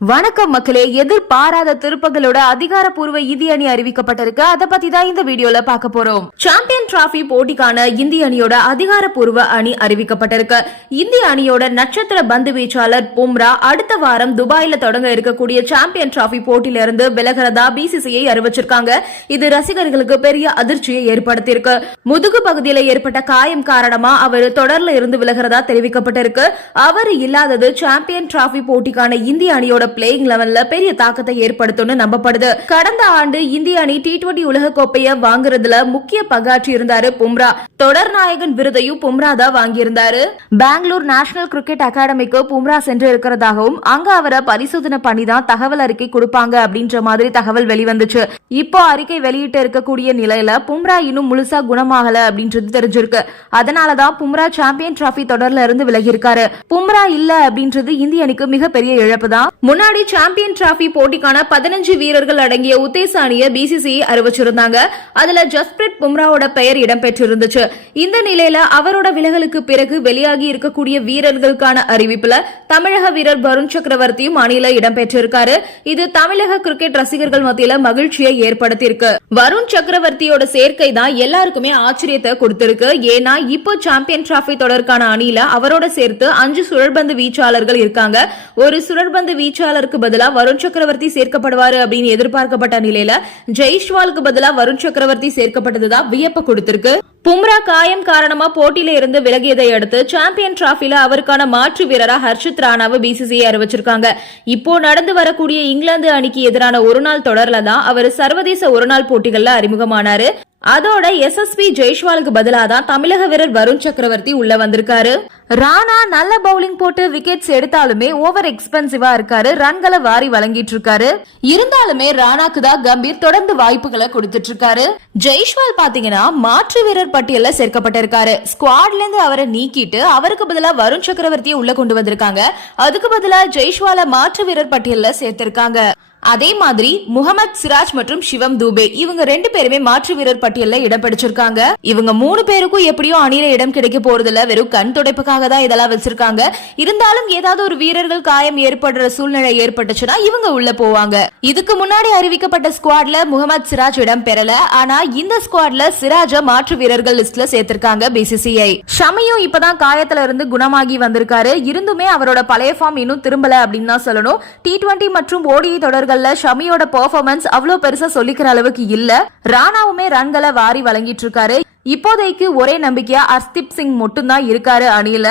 வணக்கம் மக்களே எதிர்பாராத திருப்பங்களோட அதிகாரப்பூர்வ இந்திய அணி அறிவிக்கப்பட்டிருக்கு. அதை பத்தி தான் இந்த வீடியோல பார்க்க போறோம். சாம்பியன் டிராபி போட்டிக்கான இந்திய அணியோட அதிகாரப்பூர்வ அணி அறிவிக்கப்பட்டிருக்கு. இந்திய அணியோட நட்சத்திர பந்து வீச்சாளர் பும்ரா அடுத்த வாரம் துபாயில தொடங்க இருக்கக்கூடிய சாம்பியன் டிராபி போட்டியில இருந்து விலகிறதா பிசிசிஐ அறிவிச்சிருக்காங்க. இது ரசிகர்களுக்கு பெரிய அதிர்ச்சியை ஏற்படுத்தியிருக்கு. முதுகு பகுதியில ஏற்பட்ட காயம் காரணமா அவர் தொடர்ல இருந்து விலகிறதா தெரிவிக்கப்பட்டிருக்கு. அவர் இல்லாதது சாம்பியன் டிராபி போட்டிக்கான இந்திய அணியோட பிளேயிங் லெவல்ல பெரிய தாக்கத்தை ஏற்படுத்தும்னு நம்பப்படுது. கடந்த ஆண்டு இந்திய அணி டி டுவெண்டி உலக கோப்பையை வாங்குறதுல முக்கிய பங்காற்றி இருந்தாரு பும்ரா. தொடர் நாயகன் விருதையும் பும்ரா தான் வாங்கியிருந்தாரு. பெங்களூர் நேஷனல் கிரிக்கெட் அகாடமிக்கு பும்ரா சென்று இருக்கிறதாகவும் அங்க அவரை பரிசோதனை பண்ணி தான் தகவல் அறிக்கை கொடுப்பாங்க அப்படின்ற மாதிரி தகவல் வெளிவந்துச்சு. இப்போ அறிக்கை வெளியிட்டு இருக்கக்கூடிய நிலையில பும்ரா இன்னும் முழுசா குணமாகல அப்படின்றது தெரிஞ்சிருக்கு. அதனாலதான் பும்ரா சாம்பியன் டிராபி தொடர்ல இருந்து விலகி இருக்காரு பும்ரா இல்ல அப்படின்றது இந்திய அணிக்கு மிகப்பெரிய இழப்பு தான் முன்னாடி சாம்பியன் டிராபி போட்டிக்கான பதினஞ்சு வீரர்கள் அடங்கிய உத்தேச அணியை பிசிசிஐ அறிவிச்சிருந்தாங்க. அதுல ஜஸ்பிரிட் பும்ராவோட பெயர் இடம்பெற்றிருந்துச்சு. இந்த நிலையில அவரோட விலகலுக்கு பிறகு வெளியாகி இருக்கக்கூடிய வீரர்களுக்கான அறிவிப்புல தமிழக வீரர் வருண் சக்கரவர்த்தியும் அணியில இடம்பெற்றிருக்காரு. இது தமிழக கிரிக்கெட் ரசிகர்கள் மத்தியில மகிழ்ச்சியை ஏற்படுத்தியிருக்கு. வருண் சக்கரவர்த்தியோட சேர்க்கை தான் எல்லாருக்குமே ஆச்சரியத்தை கொடுத்திருக்கு. ஏன்னா இப்போ சாம்பியன் டிராபி தொடருக்கான அணியில அவரோட சேர்த்து அஞ்சு சுழற்பந்து வீச்சாளர்கள் இருக்காங்க. ஒரு சுழற்பந்து வீச்சாளர் ஜெய்ஷ்வாலருக்கு பதிலா வருண் சக்கரவர்த்தி சேர்க்கப்படுவாரு அப்படின்னு எதிர்பார்க்கப்பட்ட நிலையில ஜெய்ஷ்வாலுக்கு பதிலா வருண் சக்கரவர்த்தி சேர்க்கப்பட்டதுதான் வியப்ப கொடுத்திருக்கு. பும்ரா காயம் காரணமா போட்டியில இருந்து விலகியதை அடுத்து சாம்பியன் டிராபில அவருக்கான மாற்று வீரரா ஹர்ஷித் ராணாவை பிசிசிஐ அறிவிச்சிருக்காங்க. இப்போ நடந்து வரக்கூடிய இங்கிலாந்து அணிக்கு எதிரான ஒருநாள் தொடர்ல தான் அவர் சர்வதேச ஒருநாள் போட்டிகள்ல அறிமுகமானாரு. அதோட எஸ்எஸ்பி ஜெய்ஷ்வாலுக்கு பதிலாக தான் தமிழக வீரர் வருண் சக்கரவர்த்தி உள்ள வந்திருக்காரு. ராணா நல்ல பவுலிங் போட்டு விக்கெட்ஸ் எடுத்தாலுமே ஓவர் எக்ஸ்பென்சிவா இருக்காரு. ரன்களை வாரி வழங்கிட்டு இருக்காரு. இருந்தாலுமே ராணாக்கு தான் கம்பீர் தொடர்ந்து வாய்ப்புகளை கொடுத்துட்டு இருக்காரு. ஜெய்ஷ்வால் பாத்தீங்கன்னா மாற்று வீரர் பட்டியல சேர்க்கப்பட்டிருக்காரு. ஸ்குவாட்ல இருந்து அவரை நீக்கிட்டு அவருக்கு பதிலா வருண் சக்கரவர்த்தியை உள்ள கொண்டு வந்திருக்காங்க. அதுக்கு பதிலா ஜெய்ஷ்வால மாற்று வீரர் பட்டியல்ல சேர்த்திருக்காங்க. அதே மாதிரி முகமது சிராஜ் மற்றும் சிவம் தூபே இவங்க ரெண்டு பேருமே மாற்று வீரர் பட்டியல்ல இடம் பிடிச்சிருக்காங்க. இவங்க மூணு பேருக்கும் எப்படியும் அணியில இடம் கிடைக்க போறதுல வெறும் கண் துடைப்புக்காக தான் இதெல்லாம் வச்சிருக்காங்க. இருந்தாலும் ஏதாவது ஒரு வீரர்கள் காயம் ஏற்படுற சூழ்நிலை ஏற்பட்டுச்சுன்னா இவங்க உள்ள போவாங்க. இதுக்கு முன்னாடி அறிவிக்கப்பட்ட ஸ்குவாட்ல முகமது சிராஜ் இடம் பெறல. ஆனா இந்த ஸ்குவாட்ல சிராஜ மாற்று வீரர்கள் லிஸ்ட்ல சேர்த்திருக்காங்க பிசிசிஐ ஷமியும் இப்பதான் காயத்துல இருந்து குணமாகி வந்திருக்காரு. இருந்துமே அவரோட பழைய ஃபார்ம் இன்னும் திரும்பல அப்படின்னு தான் சொல்லணும். டி டுவெண்டி மற்றும் ஓடிஐ தொடர்கள்ல ஷமியோட பெர்ஃபார்மன்ஸ் அவ்வளவு பெருசா சொல்லிக்கிற அளவுக்கு இல்ல. ராணாவுமே ரன்களை வாரி வழங்கிட்டு இருக்காரு. இப்போதைக்கு ஒரே நம்பிக்கையா அர்ஸ்தீப் சிங் மட்டும்தான் இருக்காரு அணியில.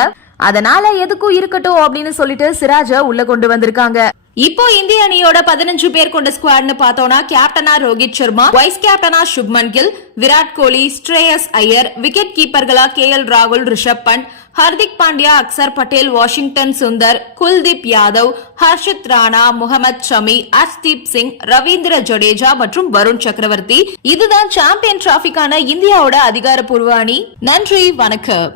அதனால எதுக்கும் இருக்கட்டும் அப்படின்னு சொல்லிட்டு சிராஜ உள்ள கொண்டு வந்திருக்காங்க. இப்போ இந்திய அணியோட பதினஞ்சு பேர் கொண்ட ஸ்குவாட்னு பார்த்தோம்னா கேப்டனா ரோஹித் சர்மா வைஸ் கேப்டனா சுப்மன் கில் விராட் கோலி ஸ்ரேயஸ் ஐயர் விக்கெட் கீப்பர்களா கே எல் ராகுல் ரிஷப் பண்ட் ஹர்திக் பாண்டியா அக்சர் பட்டேல் வாஷிங்டன் சுந்தர் குல்தீப் யாதவ் ஹர்ஷித் ராணா முகமது ஷமி அர்ஷ்தீப் சிங் ரவீந்திர ஜடேஜா மற்றும் வருண் சக்கரவர்த்தி. இதுதான் சாம்பியன் டிராபிக்கான இந்தியாவோட அதிகாரப்பூர்வ அணி. நன்றி வணக்கம்.